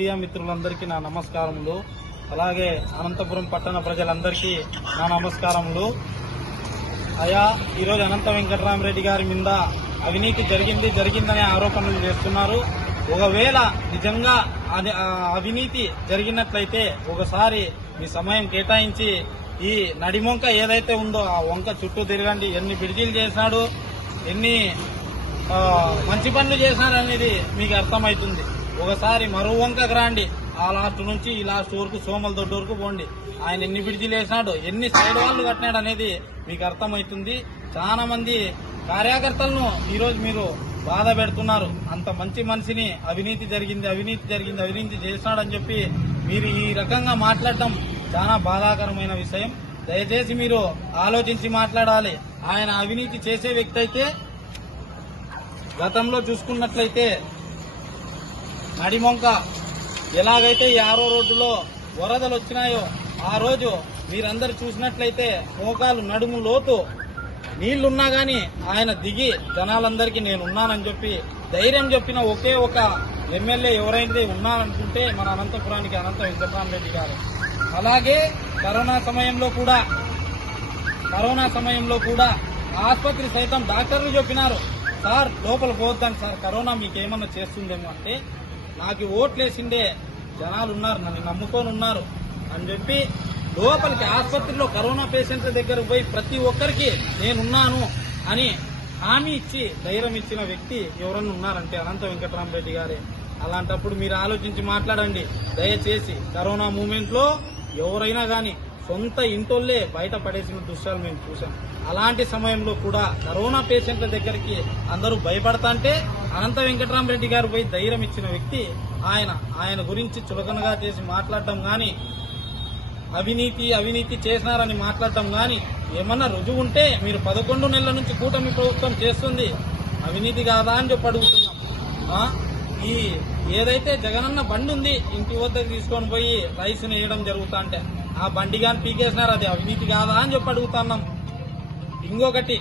Media మిత్రులందరికీ నా నమస్కారములు. అలాగే అనంతపురం పట్టణ ప్రజలందరికీ నా నమస్కారములు. అయా, ఈరోజు అనంత వెంకటరామరెడ్డి గారి మీద అవినీతి జరిగిందనే ఆరోపణలు చేస్తున్నారు. ఒకవేళ నిజంగా అవినీతి జరిగినట్లయితే ఒకసారి మీ సమయం కేటాయించి ఈ నడిమొంక ఏదైతే ఉందో ఆ వంక చుట్టూ తిరగండి. ఎన్ని బ్రిడ్జీలు చేశాడు, ఎన్ని మంచి పనులు చేశారనేది మీకు అర్థమవుతుంది. ఒకసారి మరో వంకకు రాండి, ఆ లాస్ట్ నుంచి ఈ లాస్ట్ వరకు సోమల దొడ్డు వరకు పోండి. ఆయన ఎన్ని బ్రిడ్జిలు వేసినాడు, ఎన్ని సైడ్ వాళ్ళు కట్టినాడు అనేది మీకు అర్థమవుతుంది. చాలా మంది కార్యకర్తలను ఈరోజు మీరు బాధ పెడుతున్నారు. అంత మంచి మనిషిని అవినీతి జరిగింది చేసినాడని చెప్పి మీరు ఈ రకంగా మాట్లాడటం చాలా బాధాకరమైన విషయం. దయచేసి మీరు ఆలోచించి మాట్లాడాలి. ఆయన అవినీతి చేసే వ్యక్తి అయితే గతంలో చూసుకున్నట్లయితే నడిమొంక ఎలాగైతే ఈ 6వ రోడ్డులో వరదలు వచ్చినాయో ఆ రోజు మీరందరూ చూసినట్లయితే మోకాలు నడుము లోతు నీళ్లున్నా గాని ఆయన దిగి జనాలందరికీ నేనున్నానని చెప్పి ధైర్యం చెప్పిన ఒకే ఒక ఎమ్మెల్యే ఎవరైతే ఉన్నారనుకుంటే మన అనంతపురానికి అనంత వెంకటరామరెడ్డి గారు. అలాగే కరోనా సమయంలో కూడా ఆసుపత్రి సైతం డాక్టర్లు చెప్పినారు, సార్ లోపల పోద్దాం సార్, కరోనా మీకేమన్నా చేస్తుందేమో అంటే, నాకు ఓట్లేసిండే జనాలు ఉన్నారు, నన్ను నమ్ముకొని ఉన్నారు అని చెప్పి లోపలికి ఆసుపత్రిలో కరోనా పేషెంట్ల దగ్గరకు పోయి ప్రతి ఒక్కరికి నేనున్నాను అని హామీ ఇచ్చి ధైర్యం ఇచ్చిన వ్యక్తి ఎవరన్నా ఉన్నారంటే అనంత వెంకటరామరెడ్డి గారే. అలాంటప్పుడు మీరు ఆలోచించి మాట్లాడండి. దయచేసి కరోనా మూమెంట్ లో ఎవరైనా గాని సొంత ఇంటోళ్లే బయట పడేసిన దృశ్యాలు మేము చూసాం. అలాంటి సమయంలో కూడా కరోనా పేషెంట్ల దగ్గరికి అందరూ భయపడతాంటే అనంత వెంకటరామరెడ్డి గారు పోయి ధైర్యం ఇచ్చిన వ్యక్తి ఆయన గురించి చులకనగా చేసి మాట్లాడటం గాని, అవినీతి చేసినారని మాట్లాడటం గాని ఏమన్నా రుజువు ఉంటే మీరు 11 నెలల నుంచి కూటమి ప్రభుత్వం చేస్తుంది అవినీతి కాదా అని చెప్పి అడుగుతున్నాం. ఈ ఏదైతే జగనన్న బండి ఉంది ఇంటి వద్దకు తీసుకొని పోయి రైస్ వేయడం జరుగుతా అంటే ఆ బండి గాని పీకేసినారు, అది అవినీతి కాదా అని చెప్పి అడుగుతున్నాం. ఇంకొకటి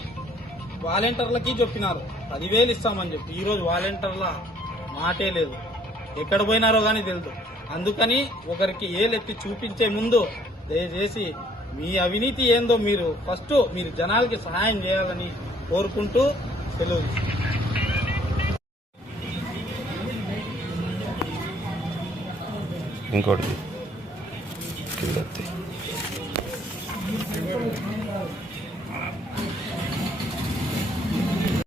వాలంటీర్లకి చెప్పినారు 10,000 ఇస్తామని చెప్పి, ఈరోజు వాలంటీర్ల మాటే లేదు, ఎక్కడ పోయినారో గానీ తెలియదు. అందుకని ఒకరికి ఏలెత్తి చూపించే ముందు దయచేసి మీ అవినీతి ఏందో మీరు ఫస్ట్ మీరు జనాలకి సహాయం చేయాలని కోరుకుంటూ సెలవు. ఇంకోటి కింద